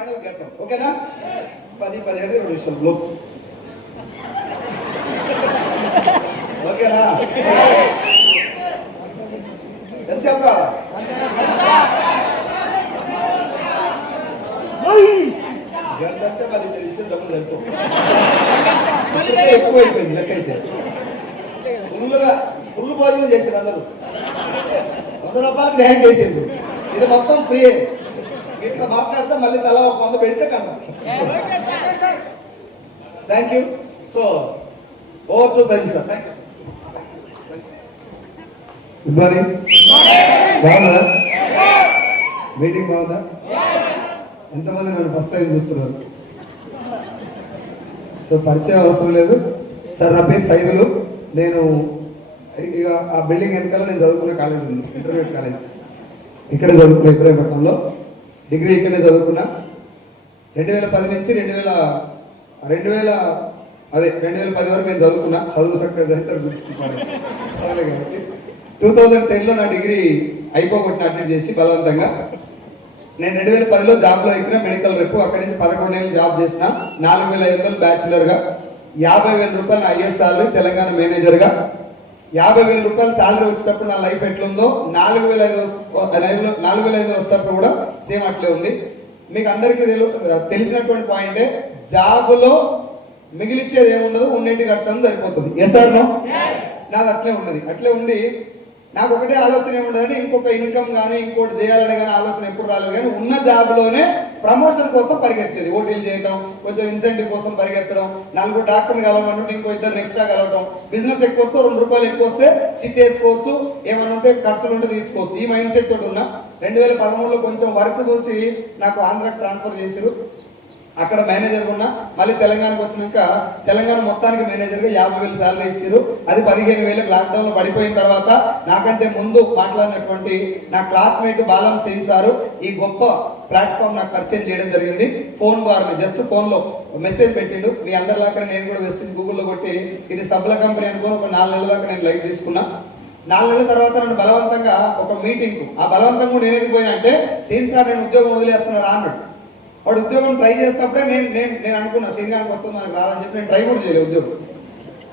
Final కట్టాం ఓకేనా పది పదిహేను రెండు నిమిషాలు. లోపు ఓకేనా ఎంత చెప్పాలా గంట మరి ఇద్దరు ఇచ్చిన డబ్బులు సరిపో ఎక్కువ అయిపోయింది లెక్క అయితే ఫుల్గా ఫుల్ భోజనం చేశారు అందరూ. వంద రూపాయలు న్యాయం చేసిండు ఇది మొత్తం ఫ్రీ ఇట్లా మాట్లాడితే మళ్ళీ తల ఒక వంద పెడితే కన్నా. Thank you so over to Saji sir thank you good morning బాగుందా మీటింగ్ బాగుందా? ఎంతమంది నన్ను ఫస్ట్ టైం చూస్తున్నారు? సో పరిచయం అవసరం లేదు. సార్ నా పేరు సైదులు. నేను ఇక ఆ బిల్డింగ్ వెనకాల నేను చదువుకునే కాలేజ్ ఉంది. ఇంటర్మీడియట్ కాలేజ్ ఇక్కడే చదువుకునే ఇబ్రాహీంపట్నంలో డిగ్రీ ఇక్కడనే చదువుకున్నా. రెండు వేల పది నుంచి రెండు వేల రెండు వేల అదే రెండు వేల పది వరకు నేను చదువుకున్నా. చదువు చక్కగా చదువుతారు గుర్తుకున్నాను కాబట్టి. టూ థౌజండ్ టెన్లో నా డిగ్రీ అయిపోగొట్టిన అటెండ్ చేసి బలవంతంగా. నేను రెండు వేల పదిలో జాబ్లో ఎక్కిన మెడికల్ రేపు. అక్కడి నుంచి పదకొండు నెలలు జాబ్ చేసిన. నాలుగు వేల ఐదు వందలు బ్యాచులర్గా. యాభై వేల రూపాయలు ఐఎస్ఆర్లు తెలంగాణ మేనేజర్గా. యాభై వేల రూపాయలు సాలరీ వచ్చినప్పుడు నా లైఫ్ ఎట్లుందో నాలుగు వేల ఐదు నాలుగు వేల ఐదు వస్తున్నప్పుడు కూడా సేమ్ అట్లే ఉంది. మీకు అందరికీ తెలు తెలిసినటువంటి పాయింటే జాబ్లో మిగిలిచ్చేది ఏముండదు ఉన్నింటి కట్టడం సరిపోతుంది. ఎస్ ఆర్ నో నాది అట్లే ఉన్నది. అట్లే ఉండి నాకు ఒకటే ఆలోచన ఏముండదని ఇంకొక ఇన్కమ్ కానీ ఇంకోటి చేయాలనే కానీ ఆలోచన ఎప్పుడు రాలేదు. కానీ ఉన్న జాబ్లోనే ప్రమోషన్ కోసం పరిగెత్తేది. ఓటీలు చేయటం కొంచెం ఇన్సెంటివ్ కోసం పరిగెత్తడం నలుగురు డాక్టర్ని కలవమంటే ఇంకో ఇద్దరు ఎక్స్ట్రా కలవటం. బిజినెస్ ఎక్కువ వస్తే రెండు రూపాయలు ఎక్కువ వస్తే చిట్ వేసుకోవచ్చు ఏమైనా ఉంటే ఖర్చులు ఉంటే తీర్చుకోవచ్చు. ఈ మైండ్ సెట్ తోటి ఉన్నా. రెండు వేల పదమూడులో కొంచెం వర్క్ చూసి నాకు ఆంధ్రాకి ట్రాన్స్ఫర్ చేసిరు అక్కడ మేనేజర్ ఉన్నా మళ్ళీ తెలంగాణకు వచ్చినాక తెలంగాణ మొత్తానికి మేనేజర్గా యాభై వేలు శాలరీ ఇచ్చారు. అది పదిహేను వేలకు లాక్డౌన్లో పడిపోయిన తర్వాత నాకంటే ముందు మాట్లాడినటువంటి నా క్లాస్మేట్ బాలం సింగ్ సారు ఈ గొప్ప ప్లాట్ఫామ్ నాకు పరిచయం చేయడం జరిగింది. ఫోన్ ద్వారా జస్ట్ ఫోన్లో మెసేజ్ పెట్టిండు. మీ అందరిలాగా నేను కూడా వెస్ట్ గూగుల్లో కొట్టి ఇది సబ్ల కంపెనీ అనుకుని ఒక నాలుగు నెలల దాకా నేను లైవ్ తీసుకున్నా. నాలుగు నెలల తర్వాత నన్ను బలవంతంగా ఒక మీటింగ్ ఆ బలవంతంగా నేను ఎందుకు పోయినా అంటే సీన్ సార్ నేను ఉద్యోగం వదిలేస్తున్నా రా అన్నాడు. వాడు ఉద్యోగం ట్రై చేసినప్పుడే నేను నేను నేను అనుకున్నా సీన్ గారికి వస్తుంది మనకు రాదని చెప్పి నేను ట్రై కూడా చేయలేదు ఉద్యోగం.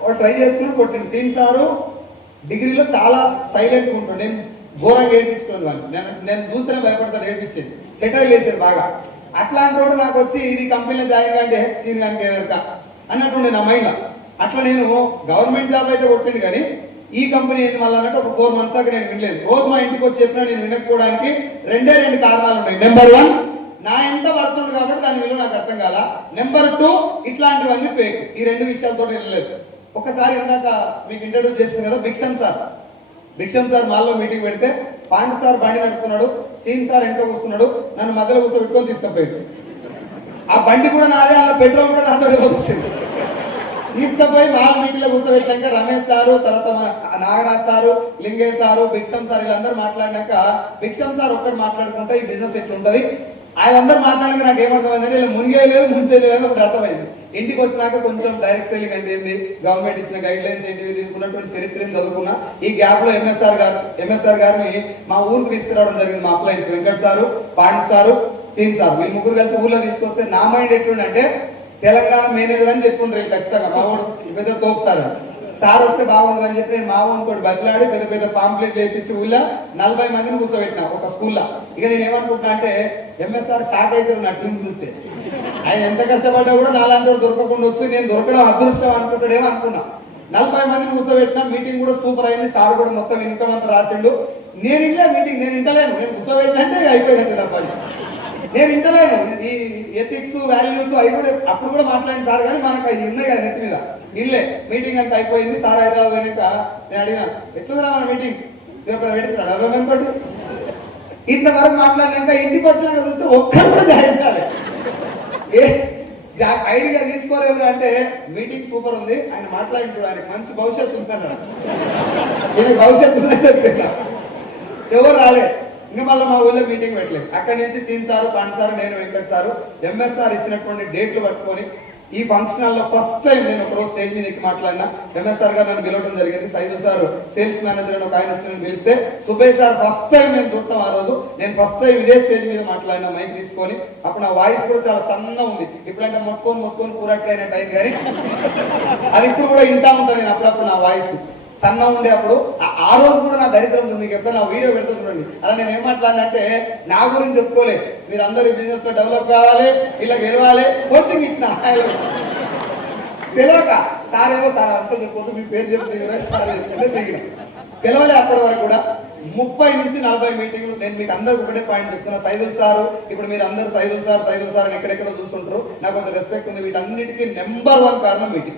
వాడు ట్రై చేసుకుని కొట్టింది సీన్ సారు డిగ్రీలో చాలా సైలెంట్గా ఉంటాడు. నేను ఘోరంగా ఏడ్పించుకోను వాళ్ళు నేను నేను చూస్తేనే భయపడతాను ఏడిపించేది. సెటైల్ చేసేది బాగా. అట్లాంటి వాడు నాకు వచ్చి ఇది కంపెనీలో జాయిన్ అంటే సీన్ కానీ ఎవరికా అన్నట్టుండే నా మైండ్ అట్లా నేను గవర్నమెంట్ జాబ్ అయితే కొట్టింది కానీ ఈ కంపెనీ ఏంది మళ్ళీ అన్నట్టు ఒక ఫోర్ మంత్స్ దాకా నేను వినలేదు. రోజు మా ఇంటికి వచ్చి చెప్పినా నేను వినకపోవడానికి రెండే రెండు కారణాలు ఉన్నాయి. నెంబర్ వన్ నా ఎంత పడుతుంది కాబట్టి దాని విలువ నాకు అర్థం కాల? నెంబర్ టూ ఇట్లాంటివన్నీ ఫేక్ ఈ రెండు విషయాలతో వెళ్ళలేదు. ఒకసారి ఇందాక మీకు ఇంట్రడ్యూస్ చేసింది కదా భిక్షం సార్ భిక్షం సార్ మాల్లో మీటింగ్ పెడితే పాండు సార్ బండి నడుపుకున్నాడు సీన్ సార్ వెనక కూర్చున్నాడు నన్ను మధ్యలో కూర్చోబెట్టుకొని తీసుకుపోయాడు. ఆ బండి కూడా నాదే అలా పెట్రోల్ కూడా నాతో వచ్చింది తీసుకుపోయి నాలుగు మీటింగ్లో కూర్చోబెట్టాక రమేష్ సారు తర్వాత Nagaraj sir Lingesh sir Bhiksham sir వీళ్ళందరూ మాట్లాడినాక భిక్షం సార్ ఒక్కటి మాట్లాడుకుంటే ఈ బిజినెస్ ఎట్లుంటది? ఆయనందరూ మాట్లాడక నాకు ఏమర్థమైందంటే వీళ్ళు మునిగేయలేదు ముంచేయలేదు అని ఒకటి అర్థమైంది. ఇంటికి వచ్చినాక కొంచెం డైరెక్ట్ సెల్లింగ్ అంటే ఏంది? గవర్నమెంట్ ఇచ్చిన గైడ్ లైన్స్ ఏంటివి దీనికి చరిత్రని చదువుకున్నా ఈ గ్యాప్లో ఎంఎస్ఆర్ గారు ఎంఎస్ఆర్ గారిని మా ఊరికి తీసుకురావడం జరిగింది మా appliance Venkat sir Pand sir scene sir. వీళ్ళు ముగ్గురు కలిసి ఊర్లో తీసుకొస్తే నా మైండ్ ఎట్లుండంటే తెలంగాణ మేనేజర్ అని చెప్పుండ్రు వీళ్ళు ఖచ్చితంగా మా ఊరు పెద్ద తోపు సార్ వస్తే బాగుండదని చెప్పి నేను మా బదిలాడి పెద్ద పెద్ద పాంప్లెట్ వేయించి ఊళ్ళో నలభై మందిని కూర్చోబెట్టిన ఒక స్కూల్లో. ఇక నేను ఏమనుకుంటున్నా అంటే ఎంఎస్ఆర్ షాక్ అయితే నా టీం చూస్తే. ఆయన ఎంత కష్టపడ్డా కూడా నాలాంటి దొరకకుండా వచ్చి నేను దొరకడం అదృష్టం అనుకుంటాడేమో అనుకున్నా నలభై మందిని కూర్చోబెట్టిన మీటింగ్ కూడా సూపర్ అయింది. సార్ కూడా మొత్తం ఇన్కమ్ అంతా రాసిండు. నేను ఇంట్లో మీటింగ్ నేను ఇంటలేను. నేను కూర్చోబెట్టినంటే అయిపోయినట్టు నా పని. నేను ఇంటలేను. ఈ ఎథిక్స్ వాల్యూస్ అవి కూడా అప్పుడు కూడా మాట్లాడిన సార్ కానీ మనకు అవి ఉన్నాయి కదా నెత్తి మీద. ఇల్లే. మీటింగ్ అంతా అయిపోయింది సార్ హైదరాబాద్ వెనక నేను అడిగినా ఎట్లుందా మన మీటింగ్ పెడుతున్నాడు అరవై మంది వరకు మాట్లాడినాక ఇంటికి వచ్చినాక చూస్తే ఒక్కరు కూడా జాయిన్ కాలేదు ఏ జా- ఐడియా తీసుకోలేదు అంటే మీటింగ్ సూపర్ ఉంది ఆయన మాట్లాడిన చూడడానికి మంచి భవిష్యత్తు ఉందన్నాడు. ఇది భవిష్యత్తు ఉందని చెప్తున్నా ఎవరు రాలేదు ఇంకా మళ్ళీ మా ఊళ్ళో మీటింగ్ పెట్టలేదు. అక్కడి నుంచి సీన్ సారు పాండ్ సారు నేను వెంకట్ సారు ఎంఎస్ సార్ ఇచ్చినటువంటి డేట్లు పట్టుకొని ఈ ఫంక్షన్ హాల్లో ఫస్ట్ టైం నేను ఒక రోజు స్టేజ్ మీద ఎక్కి మాట్లాడినా ఎంఎస్ఆర్ గారు నన్ను పిలవడం జరిగింది. సైజు సార్ సేల్స్ మేనేజర్ అని ఒక ఆయన వచ్చి నన్ను పిలిస్తే సుబ్బయ్య సార్ ఫస్ట్ టైం నేను చూడటం ఆ రోజు. నేను ఫస్ట్ టైం ఇదే స్టేజ్ మీద మాట్లాడినా మైక్ తీసుకొని. అప్పుడు నా వాయిస్ కూడా చాలా సన్నగా ఉంది. ఇప్పుడంటే మొట్టుకొని మొట్టుకొని కూరట్లు టైం కానీ. అది ఇప్పుడు కూడా వింటా ఉంటాను నేను అప్పుడప్పుడు నా వాయిస్ సన్నం ఉండే అప్పుడు ఆ- రోజు కూడా నా దరిద్రం ఉంది. మీకు ఎప్పుడైనా వీడియో పెడతా చూడండి. అలా నేను ఏం మాట్లాడినంటే నా గురించి చెప్పుకోలే. మీరు అందరూ బిజినెస్లో డెవలప్ కావాలి ఇలా గెలవాలి కోచింగ్ ఇచ్చిన. తెలియక సార్ ఏమో సార్ అంతా చెప్పొద్దు మీ పేరు చెప్తే సార్ దిగిన తెలవలే అప్పటి వరకు కూడా. ముప్పై నుంచి నలభై మీటింగ్లు నేను మీకు అందరికి ఒకటే పాయింట్ చెప్తున్నా. సైదుల్ సార్ ఇప్పుడు మీరు అందరు సైదుల్ సార్ సైదుల్ సార్ అని ఎక్కడెక్కడ చూస్తుంటారు. నాకు కొంచెం రెస్పెక్ట్ ఉంది. వీటన్నిటికీ నెంబర్ వన్ కారణం మీటింగ్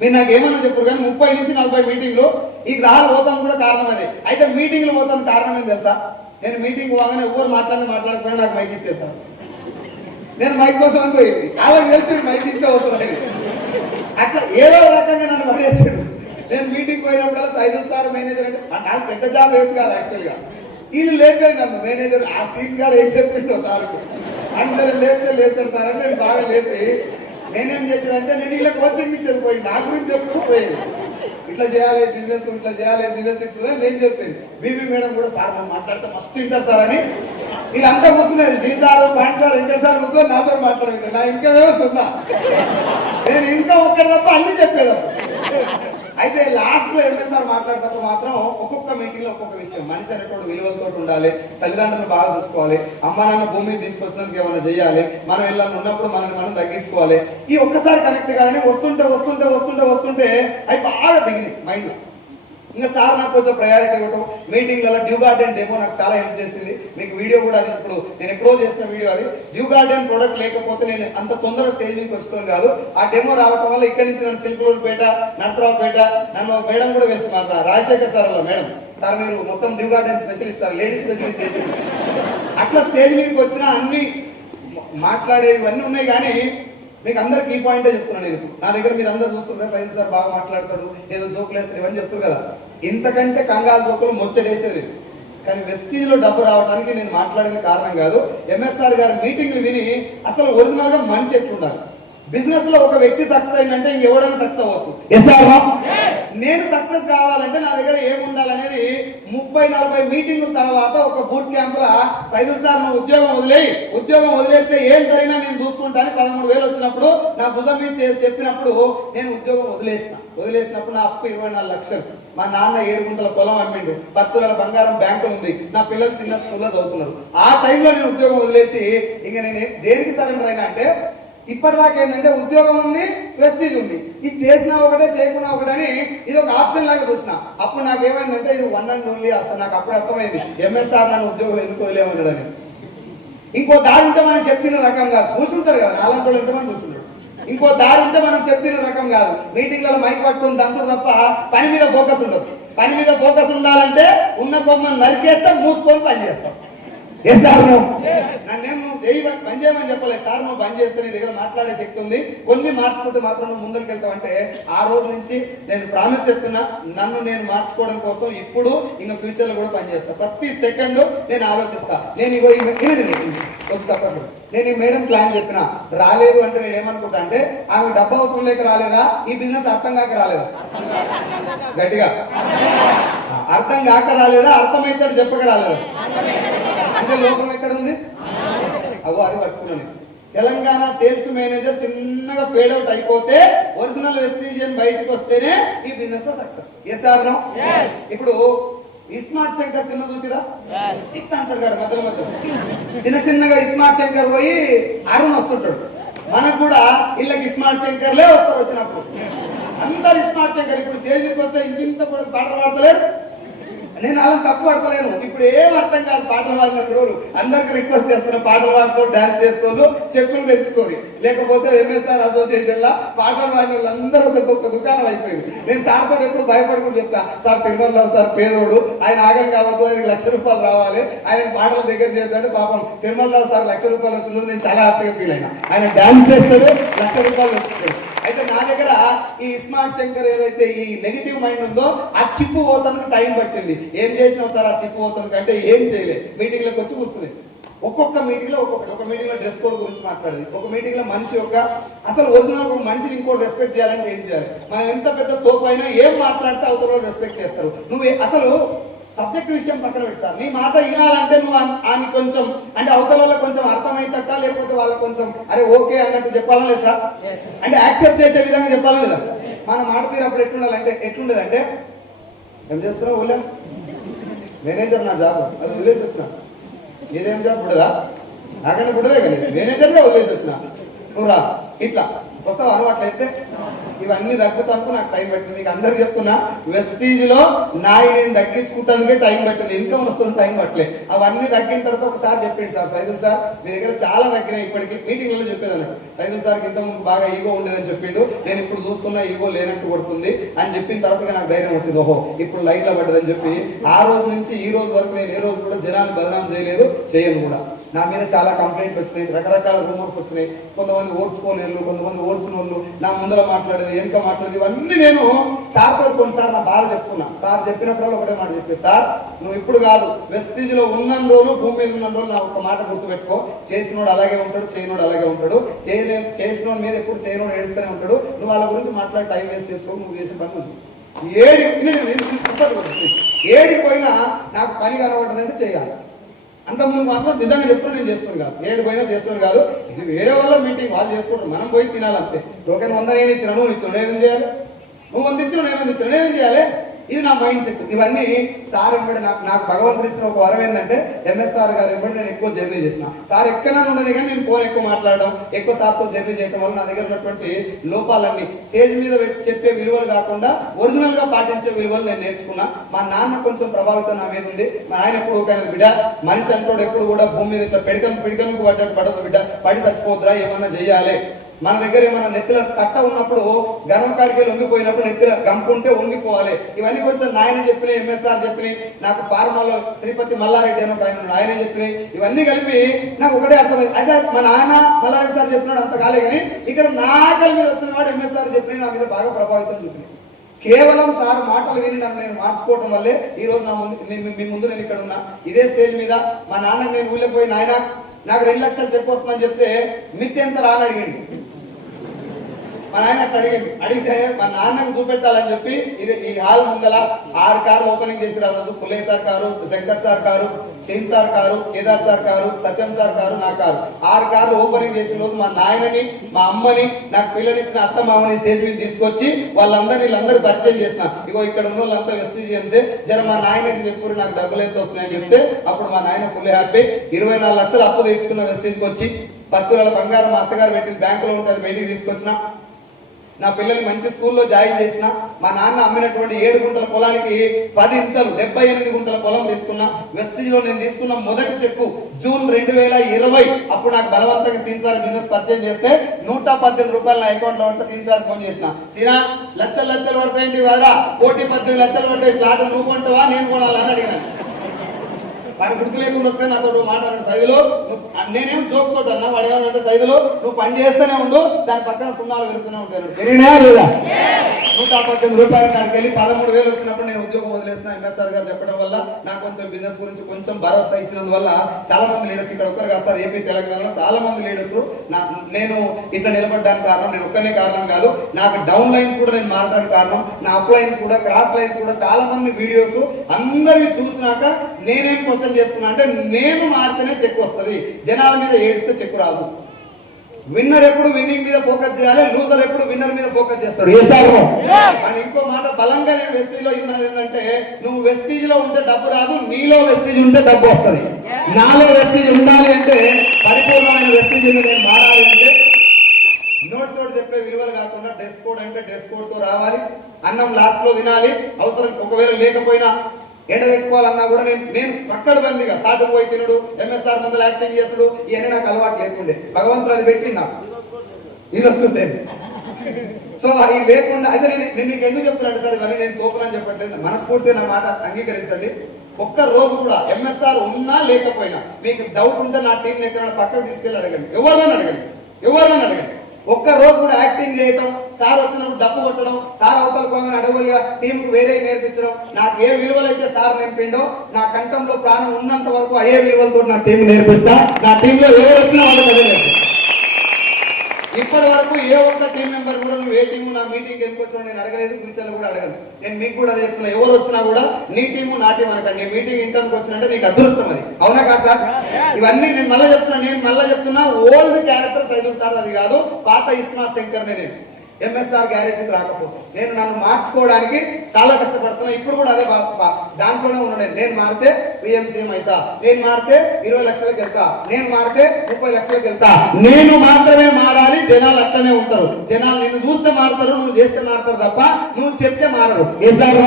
నేను నాకు ఏమన్నా చెప్పారు కానీ ముప్పై నుంచి నలభై మీటింగ్లు ఈ గ్రహాలు పోతాం కూడా కారణం అయితే మీటింగ్లు పోతాం కారణం ఏం తెలుసా? నేను మీటింగ్ పోగానే ఎవరు మాట్లాడి మాట్లాడకపోయినా నాకు మైక్ ఇచ్చేస్తాను నేను మైక్ కోసం అని పోయింది. వాళ్ళకి తెలిసి మైక్ ఇస్తే అవుతుంది అట్లా ఏదో రకంగా నన్ను పడేసారు నేను మీటింగ్ పోయినప్పుడల్లా సైదుల్ సార్ మేనేజర్ అంటే నాకు పెద్ద జాబ్ ఏమి కాదు యాక్చువల్గా. వీళ్ళు లేపేది నన్ను. మేనేజర్ ఆ సీన్ గారు ఏం చెప్పిండో సార్ అందరూ లేపితే లేపుతాడు సార్ అంటే నేను బాగా లేపి నేనేం చేసేదంటే నేను ఇలా కోచింగ్ ఇచ్చేది పోయి నా గురించి చెప్పుతూ పోయేది. ఇట్లా చేయాలి బిజినెస్ ఇట్లా చేయాలి బిజినెస్ ఇట్లా నేను చెప్పింది. బీబీ మేడం కూడా సార్ మేము మాట్లాడితే మస్తు తింటారు సార్ అని. వీళ్ళంతా కూర్చున్నారు Sri sir Pant sir Venkata sir కూర్చొని నాతో మాట్లాడుకుంటారు నా ఇంకా వ్యవస్థ ఉందా? నేను ఇంకా ఒక్కరి తప్ప అన్ని చెప్పేదాన్ని. అయితే లాస్ట్లో ఎంఎస్ఆర్ మాట్లాడేటప్పుడు మాత్రం ఒక్కొక్క మీటింగ్లో ఒక్కొక్క విషయం. మనిషి అనేటువంటి విలువలతో ఉండాలి తల్లిదండ్రులు బాగా చూసుకోవాలి అమ్మ నాన్న భూమికి తీసుకొచ్చినందుకు ఏమైనా చేయాలి మనం ఇలా ఉన్నప్పుడు మనల్ని మనం తగ్గించుకోవాలి. ఈ ఒక్కసారి కనెక్ట్ కానీ వస్తుంటే వస్తుంటే వస్తుంటే వస్తుంటే అవి బాగా దిగినాయి మైండ్ ఇంకా సార్ నాకు కొంచెం ప్రయారిటీ ఇవ్వటం మీటింగ్లలో డ్యూ గార్డెన్ డెమో నాకు చాలా హెల్ప్ చేసింది. మీకు వీడియో కూడా అది ఇప్పుడు నేను ఎప్పుడో చేసిన వీడియో అది. డ్యూ గార్డెన్ ప్రోడక్ట్ లేకపోతే నేను అంత తొందర స్టేజ్ నుంచి వస్తాను కాదు. ఆ డెమో రావటం వల్ల ఇక్కడి నుంచి నన్ను చిలుకలూరుపేట నరసరావుపేట నన్ను మేడం కూడా కలిసి మాట రాజశేఖర్ సార్ మేడం. సార్ మీరు మొత్తం dew garden specialist sir ladies specialist చేసి. అట్లా స్టేజ్ మీదకి వచ్చిన అన్ని మాట్లాడేవి ఇవన్నీ ఉన్నాయి కానీ మీకు అందరికి ఈ పాయింటే చెప్తున్నాను నేను. నా దగ్గర మీరు అందరూ చూస్తుంటే సైన్స్ సార్ బాగా మాట్లాడతాడు ఏదో జోక్లేస్తారు ఇవన్నీ చెప్తారు కదా. ఇంతకంటే కంగారు జోకులు ముచ్చటేసేది. కానీ వెస్టీజ్లో డబ్బు రావడానికి నేను మాట్లాడిన కారణం కాదు ఎంఎస్ఆర్ గారి మీటింగ్లు విని అసలు ఒరిజినల్గా మనిషి ఎట్లుండాలి? బిజినెస్లో ఒక వ్యక్తి సక్సెస్ అయిందంటే ఇంకెవడైనా సక్సెస్ అవ్వచ్చు. నేను సక్సెస్ కావాలంటే నా దగ్గర ఏముండాలనేది ముప్పై నలభై మీటింగ్ల తర్వాత ఒక బూట్ క్యాంప్ లా సైదుల్ సార్ నువ్వు ఉద్యోగం వదిలేయి. ఉద్యోగం వదిలేస్తే ఏం జరిగినా నేను చూసుకుంటాను. పదమూడు వేలు వచ్చినప్పుడు నా భుజం మీద చేసి చెప్పినప్పుడు నేను ఉద్యోగం వదిలేసిన. వదిలేసినప్పుడు నా అప్పు ఇరవై నాలుగు లక్షలు. మా నాన్న ఏడు గుంటల పొలం అమ్మిండు. పత్తుల బంగారం బ్యాంకు ఉంది. నా పిల్లలు చిన్న స్కూల్లో చదువుతున్నారు. ఆ టైంలో నేను ఉద్యోగం వదిలేసి ఇంక నేను దేనికి సరెండర్ అయినా అంటే ఇప్పటిదాకా ఏంటంటే ఉద్యోగం ఉంది ప్రెస్టీజ్ ఉంది. ఇది చేసినా ఒకటే చేయకున్నా ఒకటని ఇది ఒక ఆప్షన్ లాగా చూసిన. అప్పుడు నాకు ఏమైందంటే ఇది వన్ అండ్ ఓన్లీ ఆప్షన్ నాకు అప్పుడు అర్థమైంది ఎంఎస్ఆర్ నన్ను ఉద్యోగం ఎందుకు వదిలేమన్నాడని. ఇంకో దారి ఉంటే మనం చెప్పిన రకం కాదు. చూసుంటారు కదా నాలుగు వాళ్ళు ఎంతమంది చూస్తుంటారు ఇంకో దారి ఉంటే మనం చెప్పిన రకం కాదు. మీటింగ్లలో మైక్ పట్టుకుని దంచడం తప్ప పని మీద ఫోకస్ ఉండదు. పని మీద ఫోకస్ ఉండాలంటే ఉన్న బొమ్మను నరికేస్తాం మూసుకొని పని చేస్తాం. ఎస్ సార్ నువ్వు? నన్నేం నువ్వు చేయి బంద్ చేయమని చెప్పలేదు సార్ నువ్వు బంద్ చేస్తే నీ దగ్గర మాట్లాడే శక్తి ఉంది. కొన్ని మార్చుకుంటే మాత్రం నువ్వు ముందరికి వెళ్తావు అంటే ఆ రోజు నుంచి నేను ప్రామిస్ చెప్తున్నా నన్ను నేను మార్చుకోవడం కోసం ఇప్పుడు ఇంకా ఫ్యూచర్లో కూడా పనిచేస్తా ప్రతి సెకండ్ నేను ఆలోచిస్తా. నేను ఇగో తప్పదు. నేను ఈ మేడం ప్లాన్ చెప్పిన. రాలేదు అంటే నేను ఏమనుకుంటా అంటే ఆమె డబ్బు అవసరం లేక రాలేదా? ఈ బిజినెస్ అర్థం కాక రాలేదా? గట్టిగా. అర్థం కాక రాలేదా? అర్థమైతే చెప్పక రాలేదా? అంటే లోకం ఎక్కడ ఉంది అగో అది పట్టుకున్నాను. తెలంగాణ సేల్స్ మేనేజర్ చిన్నగా ఫేడ్ అవుట్ అయిపోతే ఒరిజినల్ వెస్టిజియన్ బయటకు వస్తేనే ఈ business success. Yes or no ఇప్పుడు ఇస్మార్ట్ శంకర్ చిన్న చూసిరా? ఇట్లా అంటాడు కదా మధ్యలో మధ్యలో. చిన్న చిన్నగా ఇస్మార్ట్ శంకర్ పోయి అరుణ్ వస్తుంటాడు. మనకు కూడా ఇళ్ళకి ఇస్మార్ట్ శంకర్లే వస్తారు వచ్చినప్పుడు. అందరు ఇస్మార్ట్ శంకర్ ఇప్పుడు మీదకి వస్తే ఇంత పాటలు పాడతలేరు నేను అలా తప్పు పడతలేను. ఇప్పుడు ఏం అర్థం కాదు పాటలు పాడినప్పుడు అందరికి రిక్వెస్ట్ చేస్తున్న పాటలు పాడుతూ డాన్స్ చేస్తూ చెప్పులు పెంచుకోరు లేకపోతే ఎంఎస్ఆర్ అసోసియేషన్ లా పాటలు పాడిన వాళ్ళందరూ ఒక ఒక్క దుకాణం అయిపోయింది. నేను సార్తో ఎప్పుడు భయపడుకుంటూ చెప్తా సార్ తిరుమలరావు సార్ పేదోడు. ఆయన ఆగం కావద్దు ఆయనకి లక్ష రూపాయలు రావాలి. ఆయన పాటల దగ్గర చేస్తాడు పాపం తిరుమలరావు సార్ లక్ష రూపాయలు వచ్చిందో నేను చాలా హ్యాపీగా ఫీల్ అయినా. ఆయన డాన్స్ చేస్తాడు లక్ష రూపాయలు వచ్చింది అయితే నా దగ్గర ఈ స్మార్ట్ శంకర్ ఏదైతే ఈ నెగిటివ్ మైండ్ ఉందో ఆ చిప్పు పోతానికి టైం పట్టింది. ఏం చేసినావు సార్ ఆ చిప్పు పోతానికి అంటే ఏం చేయలే. మీటింగ్లోకి వచ్చి కూర్చుంది ఒక్కొక్క మీటింగ్లో ఒక్కొక్కటి. ఒక మీటింగ్లో డ్రెస్ కోడ్ గురించి మాట్లాడేది. ఒక మీటింగ్లో మనిషి యొక్క అసలు ఒరిజినల్ ఒక మనిషిని ఇంకోటి రెస్పెక్ట్ చేయాలంటే ఏం చేయాలి? మనం ఎంత పెద్ద తోపు అయినా ఏం మాట్లాడితే అవతల రెస్పెక్ట్ చేస్తారు. నువ్వు అసలు సబ్జెక్ట్ విషయం పక్కన సార్ నీ మాట వినాలంటే నువ్వు ఆయన కొంచెం అంటే అవతల వాళ్ళకి కొంచెం అర్థమైతట్టా లేకపోతే వాళ్ళకి కొంచెం అరే ఓకే అన్నట్టు చెప్పాలా లేదు? సార్ అంటే యాక్సెప్ట్ చేసే విధంగా చెప్పాలా లేదా? మన మాట తీరప్పుడు ఎట్లుండాలంటే ఎట్లుండదంటే ఏం చేస్తున్నావు ఊళ్ళో మేనేజర్ నా జాబ్. అది వదిలేసి వచ్చిన. నీదేం జాబ్ బుడదా? నాకంటే బుడదే కానీ మేనేజర్గా వదిలేసి వచ్చిన. నువ్వు రా ఇట్లా. వస్తావు అలవాట్లయితే ఇవన్నీ తగ్గుతాను నాకు టైం పట్టింది. నీకు అందరికి చెప్తున్నా వెస్టీజ్లో నాయి నేను తగ్గించుకుంటానికే టైం పట్టింది. ఇన్కమ్ వస్తుంది టైం పట్టలే. అవన్నీ తగ్గిన తర్వాత ఒకసారి చెప్పండి సార్. సైజుల్ సార్ మీ దగ్గర చాలా తగ్గినాయి ఇప్పటికి. మీటింగ్లలో చెప్పేదాన్ని. సైజుల్ సార్కి ఇంత ముందు బాగా ఈగో ఉండేదని చెప్పిండు. నేను ఇప్పుడు చూస్తున్నా ఈగో లేనట్టు కొడుతుంది. అని చెప్పిన తర్వాత నాకు ధైర్యం వచ్చింది. ఓహో ఇప్పుడు లైట్లో పడ్డదని చెప్పి ఆ రోజు నుంచి ఈ రోజు వరకు నేను ఏ రోజు కూడా జనాన్ని బదనాం చేయలేదు చేయను కూడా. నా మీద చాలా కంప్లైంట్ వచ్చినాయి రకరకాల రూమర్స్ వచ్చినాయి కొంతమంది ఓర్చుకోలేరు కొంతమంది ఓర్చిన వాళ్ళు నా ముందర మాట్లాడేది వెనుక మాట్లాడేది ఇవన్నీ నేను సార్ కొన్నిసారి నా బాధ చెప్పుకున్నా సార్ చెప్పినప్పుడల్లా ఒకటే మాట చెప్పి సార్ నువ్వు ఇప్పుడు కాదు వెస్టీజ్లో ఉన్న రోజు భూమి మీద ఉన్న రోజు నా ఒక మాట గుర్తుపెట్టుకో చేసినోడు అలాగే ఉంటాడు చేయనోడు అలాగే ఉంటాడు చేయలే చేసినోడు మీద ఎప్పుడు చేయనోడు ఏడుస్తూనే ఉంటాడు నువ్వు వాళ్ళ గురించి మాట్లాడి టైం వేస్ట్ చేసుకో నువ్వు చేసే పని నువ్వు ఏడి నేను- నాకు పని కనబడదంటే చేయాలి అంత ముందు మాత్రం నిజంగా చెప్తున్నా నేను చేస్తాను కాదు. ఏడు పోయినా చేస్తాను కాదు. ఇది వేరే వాళ్ళ మీటింగ్ వాళ్ళు చేసుకుంటారు. మనం పోయి తినాలంతే. టోకెన్ వంద నేను ఇచ్చిన నువ్వు ఇచ్చిన నేను చేయాలి? నువ్వు వంద ఇచ్చిన నేను ఇచ్చిన నేనేం చేయాలి? ఇది నా మైండ్ సెట్. ఇవన్నీ సార్ వెంబడి నాకు నాకు భగవంతుడు ఇచ్చిన ఒక వరం ఏంటంటే ఎంఎస్ఆర్ గారు వెంబడి నేను ఎక్కువ జర్నీ చేసిన. సార్ ఎక్కడైనా ఉండదు కానీ నేను ఫోన్ ఎక్కువ మాట్లాడడం ఎక్కువ సార్తో జర్నీ చేయడం వల్ల నా దగ్గర ఉన్నటువంటి లోపాలన్నీ స్టేజ్ మీద పెట్టి చెప్పే విలువలు కాకుండా ఒరిజినల్గా పాటించే విలువలు నేను నేర్చుకున్నా. మా నాన్న కొంచెం ప్రభావితం నా మీద ఉంది. మా ఆయన ఎప్పుడు ఒక ఆయన బిడ్డ. మనిషి అంటాడు ఎప్పుడు కూడా భూమి మీద ఇట్లా పెడకలు పిడికలకు పడదు బిడ్డ. పడి చచ్చిపోద్దురా ఏమన్నా చేయాలి మన దగ్గర ఏమైనా నెత్తిల తట్ట ఉన్నప్పుడు గర్వం కాడికి లొంగిపోయినప్పుడు నెత్తిల గంపు ఉంటే వంగిపోవాలి. ఇవన్నీ కొంచెం నాయన చెప్పిన ఎంఎస్ఆర్ చెప్పిన నాకు ఫార్మాలో శ్రీపతి మల్లారెడ్డి అని ఒక ఆయన ఆయన చెప్పిన ఇవన్నీ కలిపి నాకు ఒకటే అర్థమైంది. అయితే మా నాన్న మల్లారెడ్డి సార్ చెప్పినాడు అంత కాలే కానీ ఇక్కడ నాకలి మీద వచ్చిన వాడు ఎంఎస్ఆర్ చెప్పిన నా మీద బాగా ప్రభావితం చూపింది కేవలం సార్ మాటలు విని నన్ను నేను మార్చుకోవటం వల్లే ఈ రోజు నా ముందు నేను- మీ ముందు నేను ఇక్కడ ఉన్నా. ఇదే స్టేజ్ మీద మా నాన్నకి నేను ఊళ్ళో పోయి నాయన నాకు రెండు లక్షలు చెప్పొస్తుందని చెప్తే మిత్తి ఎంత రాని అడిగింది మా నాయన అడిగితే మా నాన్నకు చూపెట్టాలని చెప్పి ఇది ఈ హాల్ ముందల ఆరు కార్లు ఓపెనింగ్ చేసి రోజు. Pullayya sir car Shankar sir car Singh sir car Kedar sir car Satyam sir car నా కారు. ఆరు కార్లు ఓపెనింగ్ చేసిన రోజు మా నాయనని మా అమ్మని నాకు పిల్లనిచ్చిన అత్త మామని స్టేజ్ మీద తీసుకొచ్చి వాళ్ళందరినీ వీళ్ళందరూ పరిచయం చేసిన. ఇగో ఇక్కడ ఉన్న వాళ్ళంతా వెస్టిజియన్సే జర మా నాయనకి చెప్పు నాకు డబ్బులు ఎంత వస్తున్నాయని చెప్తే అప్పుడు మా నాయన ఫుల్ హ్యాపీ. ఇరవై నాలుగు లక్షలు అప్పు తెచ్చుకున్న వెస్టేజ్కి వచ్చి పత్తుల బంగారం మా అత్తగారు పెట్టిన బ్యాంకులో ఉంటుంది బయటికి తీసుకొచ్చిన. నా పిల్లల్ని మంచి స్కూల్లో జాయిన్ చేసిన మా నాన్న అమ్మినటువంటి ఏడు గుంటల పొలానికి పది ఇంతలు డెబ్బై ఎనిమిది గుంటల పొలం తీసుకున్నా వెస్టిజ్లో నేను తీసుకున్న మొదటి చెక్కు జూన్ రెండు వేల ఇరవై అప్పుడు నాకు బలవంతంగా సీన్సార్ బిజినెస్ పర్చేజ్ చేస్తే నూట పద్దెనిమిది రూపాయలు నా అకౌంట్లో ఉంటే సీన్సార్ ఫోన్ చేసిన. సీనా లక్షలు లక్షలు పడతాయండి కదా కోటి పద్దెనిమిది లక్షలు పడతాయి ప్లాట్ నువ్వు కొంటావా నేను కొనాలని అడిగినాను. వారి గుర్తు లేకుండా వస్తే నాతో ఒక మాట అన్నాడు సైజులో నువ్వు నేనేం జోక్ తోటి అన్నా వాడు ఏమన్నా సైజులో నువ్వు పని చేస్తూనే ఉండు దాని పక్కన సున్నాలు పెరుగుతూనే ఉంటాను పెరిగినా లేదా? నూట పద్దెనిమిది రూపాయల కాడికి వెళ్ళి పదమూడు వేలు వచ్చినప్పుడు నేను ఉద్యోగం వదిలేసిన ఎంఎస్ఆర్ గారు చెప్పడం వల్ల నాకు కొంచెం బిజినెస్ గురించి కొంచెం భరోసా ఇచ్చినందువల్ల చాలా మంది లీడర్స్ ఇక్కడ ఒక్కరు కాదు సార్ ఏపీ తెలంగాణలో చాలా మంది లీడర్స్ నా నేను ఇట్లా నిలబడడానికి కారణం నేను ఒక్కనే కారణం కాదు. నాకు డౌన్ లైన్స్ కూడా నేను మారడానికి కారణం నా అప్ లైన్స్ కూడా క్రాస్ లైన్స్ కూడా చాలా మంది వీడియోస్ అందరివి చూసినాక నేనేం క్వశ్చన్ చేసుకున్నా అంటే నేను మారితేనే చెక్ వస్తుంది. జనాల మీద ఏడిస్తే చెక్ రాదు. విన్నర్ ఎప్పుడు విన్నింగ్ మీద ఫోకస్ చేయాలి లూజర్ ఎప్పుడు విన్నర్ మీద ఫోకస్ చేస్తాడు. అని ఇంకో మాట బలంగా నేను వెస్టీజ్లో విన్నాను ఏంటంటే నువ్వు వెస్టీజ్లో ఉంటే డబ్బు రాదు నీలో వెస్టీజ్ ఉంటే డబ్బు వస్తుంది. నాలో వెస్టీజ్ ఉండాలి అంటే పరిపూర్ణమైన వెస్టీజ్ నేను మారాలి అంటే నోట్ తోటి చెప్పే విలువలు కాకుండా డ్రెస్ కోడ్ అంటే డ్రెస్ కోడ్తో రావాలి. అన్నం లాస్ట్లో తినాలి. అవసరం ఒకవేళ లేకపోయినా ఎండబెట్టుకోవాలన్నా కూడా నేను నేను పక్కన బందిగా సాటు పోయి తినడు ఎంఎస్ఆర్ ముందు యాక్టింగ్ చేసుడు ఇవన్నీ నాకు అలవాటు లేకుండే. భగవంతుడు అది పెట్టి నాకు ఈ లేదు సో అది లేకుండా అయితే నేను నేను మీకు ఎందుకు చెప్తున్నాను సార్ ఇవన్నీ నేను కోపనని చెప్పట్లేదు. మనస్ఫూర్తిగా నా మాట అంగీకరించండి. ఒక్క రోజు కూడా ఎంఎస్ఆర్ ఉన్నా లేకపోయినా మీకు డౌట్ ఉంటే నా టీం ఎక్కడ పక్కకు తీసుకెళ్ళి అడగండి. ఎవరినైనా అడగండి. ఎవరినైనా అడగండి. ఒక్క రోజు కూడా యాక్టింగ్ చేయటం సార్ వచ్చినప్పుడు డబ్బు కొట్టడం సార్ అవతల పోగానే అడవులుగా టీంకి వేరే నేర్పించడం నాకు ఏ విలువలు అయితే సార్ నేర్పిండో నా కంఠంలో ప్రాణం ఉన్నంత వరకు అయ్యే విలువలతో నా టీం నేర్పిస్తా. నా టీంలో ఎవరు వచ్చినా వాళ్ళకి అదే ఇప్పటి వరకు ఏ ఒక్క టీం మెంబర్ కూడా నువ్వు ఏ టీము నా మీటింగ్ ఎందుకు వచ్చావు నేను అడగలేదు ఫ్యూచర్ కూడా అడగను. నేను మీకు కూడా అదే చెప్తున్నా ఎవరు వచ్చినా కూడా నీ టీము నా టీం అనకండి నీ మీటింగ్ ఇంటర్కి వచ్చినంటే నీకు అదృష్టం అది. అవునా కాదు సార్? ఇవన్నీ నేను మళ్ళీ చెప్తున్నా నేను మళ్ళీ చెప్తున్నా ఓల్డ్ క్యారెక్టర్ సైదుల్ సార్ అది కాదు పాత ఇస్మా శంకర్ నేను. ఎంఎస్ఆర్ గ్యారేజ్కి రాకపోతే. నేను నన్ను మార్చుకోవడానికి చాలా కష్టపడుతున్నా ఇప్పుడు కూడా అదే దాంట్లోనే ఉన్నాను నేను. మారితే పిఎంసీఎం అవుతా నేను మారితే ఇరవై లక్షలకు వెళ్తా. నేను మారితే ముప్పై లక్షలకు వెళ్తా. నేను మాత్రమే మారాలి జనాలు అట్లనే ఉంటారు. జనాలు నిన్ను చూస్తే మారుతారు నువ్వు చేస్తే మారుతారు తప్ప నువ్వు చెప్తే మారరు. ఏ సార్?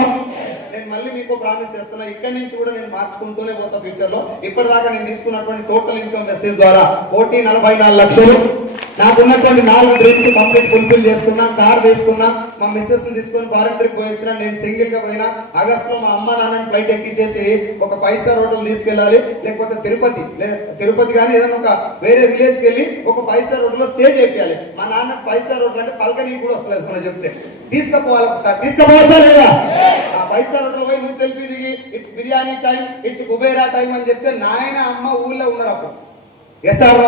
మళ్ళీ మీకు ప్రామిస్ చేస్తున్నా ఇక్కడ నుంచి కూడా నేను మార్చుకుంటూనే పోతా ఫ్యూచర్లో. ఇప్పటిదాకా నేను తీసుకున్నటువంటి టోటల్ ఇన్కమ్ మెసేజ్ ద్వారా కోటి నలభై నాలుగు లక్షలు. నాకు ఉన్నటువంటి నాలుగు డ్రీమ్స్ కంప్లీట్ ఫుల్ఫిల్ చేసుకున్నా కార్ తీసుకున్నా మా మిస్సెస్ తీసుకొని ఫారెన్ ట్రిప్ పోయించిన నేను సింగిల్గా పోయినా ఆగస్ట్లో మా అమ్మ నాన్నని ఫ్లైట్ ఎక్కించేసి ఒక ఫైవ్ స్టార్ హోటల్ తీసుకెళ్ళాలి లేకపోతే తిరుపతి తిరుపతి కానీ ఏదైనా ఒక వేరే విలేజ్కి వెళ్ళి ఒక ఫైవ్ స్టార్ హోటల్లో స్టే చేయాలి మా నాన్న ఫైవ్ స్టార్ హోటల్ అంటే పలకని కూడా వస్తలేదు మనం చెప్తే. తీసుకుపోవాలి ఒకసారి. తీసుకుపోవచ్చా లేదా? ఆ five biryani time it's Kubera time అని చెప్తే నాయన అమ్మ ఊళ్ళో ఉన్నారు అప్పుడు. ఎస్ ఆర్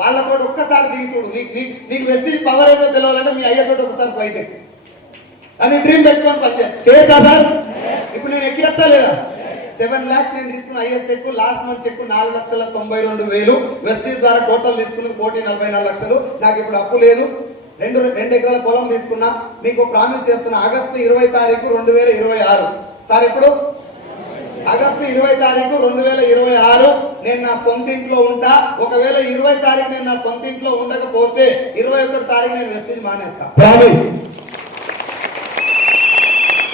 వాళ్ళతో ఒక్కసారి దిగి చూడు. నీకు నీకు వెస్టిజ్ పవర్ ఏదో తెలియాలంటే మీ అయ్యతో ఒకసారి ఎక్కి. అని డ్రీమ్ పెట్టుకొని పనిచేయాలి చేయొచ్చా సార్? ఇప్పుడు నేను ఎక్కియచ్చా లేదా? సెవెన్ లాక్స్ నేను తీసుకున్న is check last month check నాలుగు లక్షల తొంభై రెండు వేలు. వెస్టీజ్ ద్వారా టోటల్ తీసుకున్నది కోటి నలభై నాలుగు లక్షలు. నాకు ఇప్పుడు అప్పు లేదు. రెండు రెండు ఎకరాల పొలం తీసుకున్నా. మీకు ప్రామిస్ చేస్తున్నా ఆగస్టు ఇరవై తారీఖు రెండు వేల ఇరవై ఆరు. సార్ ఇప్పుడు ఆగస్టు ఇరవై తారీఖు రెండు వేల ఇరవై ఆరు నేను నా సొంత ఇంట్లో ఉంటా. ఒకవేళ ఇరవై తారీఖు నేను నా సొంత ఇంట్లో ఉండకపోతే ఇరవై ఒకటి తారీఖు నేను వెస్టేజ్ మానేస్తా. ప్రామిస్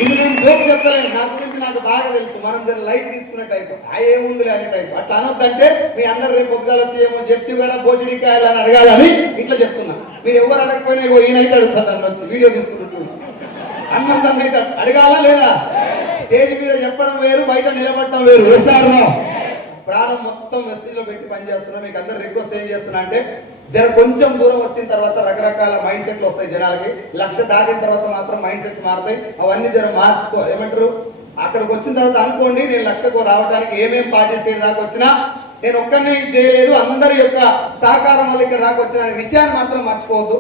ఇది నేను జోక్ చెప్తలేను నా గురించి నాకు బాగా తెలుసు. మనం జర లైట్ తీసుకునే టైప్ ఆ ఏముంది అనే టైప్ అట్లా అనొద్దంటే మీ అందరు రేపు పొద్దుగాల వచ్చి ఏమో చెప్తే వేరే భోజనికాయలు అని అడగాలని ఇట్లా చెప్తున్నా. మీరు ఎవరు అడగకపోయినా ఈయనైతే అడుగుతారు నన్ను వచ్చి. వీడియో తీసుకుంటూ అన్నంత అయితే అడగాలా లేదా? స్టేజ్ మీద చెప్పడం వేరు బయట నిలబడటం వేరు. వేసారులో ప్రాణం మొత్తం వెస్టీజ్లో పెట్టి పనిచేస్తున్నా. మీకు అందరు రిక్వెస్ట్ ఏం చేస్తున్నా అంటే జర కొంచెం దూరం వచ్చిన తర్వాత రకరకాల మైండ్ సెట్లు వస్తాయి జనాలకి. లక్ష దాటిన తర్వాత మాత్రం మైండ్ సెట్ మారుతాయి. అవన్నీ జర మార్చుకో ఏమంటారు? అక్కడికి వచ్చిన తర్వాత అనుకోండి నేను లక్షకు రావడానికి ఏమేం పాటిస్తే దాకా వచ్చినా నేను ఒక్కరిని చేయలేదు. అందరి యొక్క సహకారం వల్ల ఇక్కడ దాకా వచ్చిన విషయాన్ని మాత్రం మర్చిపోవద్దు.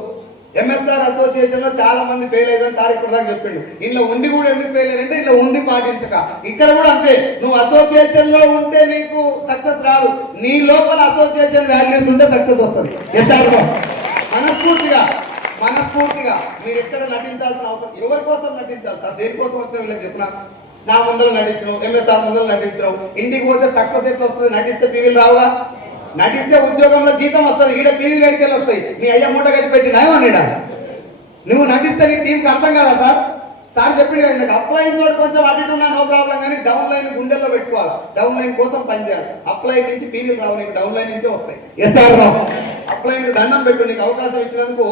ఎంఎస్ఆర్ అసోసియేషన్లో చాలా మంది ఫెయిల్ అయ్యారు సార్ ఇప్పుడు దాకా చెప్పిండు. ఇంట్లో ఉండి కూడా ఎందుకు ఫెయిల్ అయ్యారంటే ఇంట్లో ఉండి పాటించక. ఇక్కడ కూడా అంతే. నువ్వు అసోసియేషన్లో ఉంటే నీకు సక్సెస్ రాదు. నీ లోపల అసోసియేషన్ వాల్యూస్ ఉంటే సక్సెస్ వస్తుంది. ఎస్ఆర్ మనస్ఫూర్తిగా మనస్ఫూర్తిగా మీరు ఎక్కడ నటించాల్సిన అవసరం? ఎవరి కోసం నటించాలి సార్? దేనికోసం వచ్చిన వీళ్ళకి చెప్పిన? నా ముందర నటించడం ఎంఎస్ఆర్ ముందర నటించడం ఇంటికి పోతే సక్సెస్ ఎట్లా వస్తుంది? నటిస్తే పీవీలు రావా? నటిస్తే ఉద్యోగంలో జీతం వస్తుంది ఈడ పీవీ గడికి వస్తాయి. నీ అయ్య మూట కట్టి పెట్టి నీడ నువ్వు నటిస్తే నీ టీంకి అర్థం కదా సార్? సార్ చెప్పిండు కదా ఇందాక అప్లై తోటి కొంచెం అటు ఉన్నా నో ప్రాబ్లం కానీ డౌన్ లైన్ గుండెల్లో పెట్టుకోవాలి. డౌన్ లైన్ కోసం పనిచేయాలి అప్లై నుంచి పీవీ రావు నీకు డౌన్ లైన్ నుంచే వస్తాయి. ఎస్ ఆర్ అప్లై దండం పెట్టు నీకు అవకాశం ఇచ్చినందుకు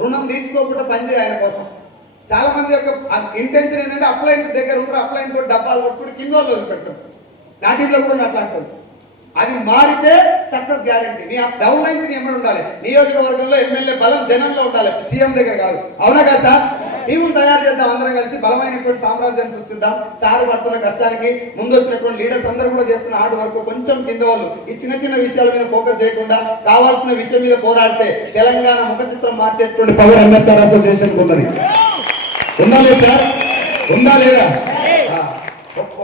రుణం తీర్చుకోకుండా పనిచేయ ఆయన కోసం. చాలా మంది యొక్క ఇంటెన్షన్ ఏంటంటే అప్లైన్ దగ్గర ఉంటారు అప్లైన్ తోటి డబ్బాలు కొట్టుకుని కింద వాళ్ళు వదిలిపెట్టారు నా టీంలో కూడా అట్లా అంటారు అది మారితే సక్సెస్ గ్యారంటీ నీ డౌన్ లైన్స్ నీ ఉండాలి. నియోజకవర్గంలో ఎమ్మెల్యే బలం జనంలో ఉండాలి. సీఎం దగ్గర కాదు. అవునా కదా సార్? టీములు తయారు చేద్దాం అందరం కలిసి బలమైనటువంటి సామ్రాజ్యాన్ని సృష్టిద్దాం. సార్ పడుతున్న కష్టానికి ముందు వచ్చినటువంటి లీడర్స్ అందరూ కూడా చేస్తున్న హార్డ్ వర్క్ కొంచెం కింద వాళ్ళు. ఈ చిన్న చిన్న విషయాల మీద ఫోకస్ చేయకుండా కావాల్సిన విషయం మీద పోరాడితే తెలంగాణ ముఖ చిత్రం మార్చేటువంటి పవర్ ఎంఎస్ఆర్ అసోసియేషన్ ఉన్నది. ఉందా లేదా సార్? ఉందా లేదా?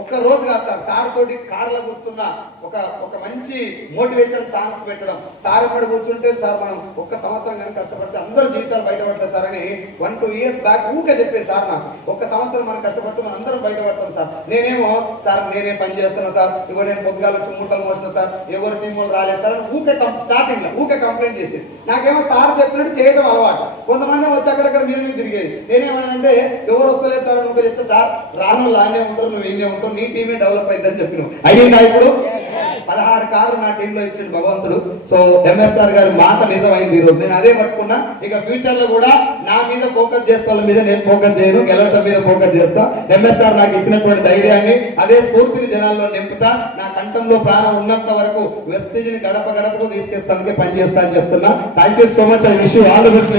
ఒక్క రోజు కాదు సార్ సార్ తోటి కార్లో కూర్చున్న ఒక ఒక మంచి మోటివేషన్ సాంగ్స్ పెట్టడం. సార్ అక్కడ కూర్చుంటే సార్ మనం ఒక్క సంవత్సరం కానీ కష్టపడితే అందరూ జీవితాలు బయటపడతారు సార్ అని వన్ టూ ఇయర్స్ బ్యాక్ ఊకే చెప్పే సార్ నాకు. ఒక్క సంవత్సరం మనం కష్టపడితే మనం అందరం బయటపడతాం సార్. నేనేమో సార్ నేనే పని చేస్తున్నా సార్. ఇగో నేను పొద్దుగాల చుమ్ముటలు మోసిన సార్. ఎవరు టీం వాళ్ళు రాలేదు సార్ అని ఊకే స్టార్టింగ్లో ఊకే కంప్లైంట్ చేసి నాకేమో సార్ చెప్పినట్టు చేయడం అలవాటు. కొంతమంది వచ్చి అక్కడక్కడ మీద మీద తిరిగేది. నేనేమన్నానంటే ఎవరు వస్తలేదు సార్ నువ్వు చెప్తే సార్ రాను లానే ఉంటారు నువ్వు ఇన్నే ఉంటావు నీ టీమే డెవలప్ అయిందని చెప్పినావు అయ్యిందా ఇప్పుడు? పదహారు కార్లు నా టీంలో ఇచ్చిండు భగవంతుడు. సో ఎంఎస్ఆర్ గారి మాట నిజమైంది ఈ రోజు. నేను అదే పట్టుకున్నా. ఇక ఫ్యూచర్లో కూడా నా మీద ఫోకస్ చేస్తా వాళ్ళ మీద నేను ఫోకస్ చేయను. గెలవటం మీద ఫోకస్ చేస్తా. ఎంఎస్ఆర్ నాకు ఇచ్చినటువంటి ధైర్యాన్ని అదే స్ఫూర్తిని జనాల్లో నింపుతా. నా కంఠంలో ప్రాణం ఉన్నంత వరకు వెస్టేజ్ని గడప గడపకు తీసుకెస్తానికి పనిచేస్తా అని చెప్తున్నా. Thank you so much I wish all the best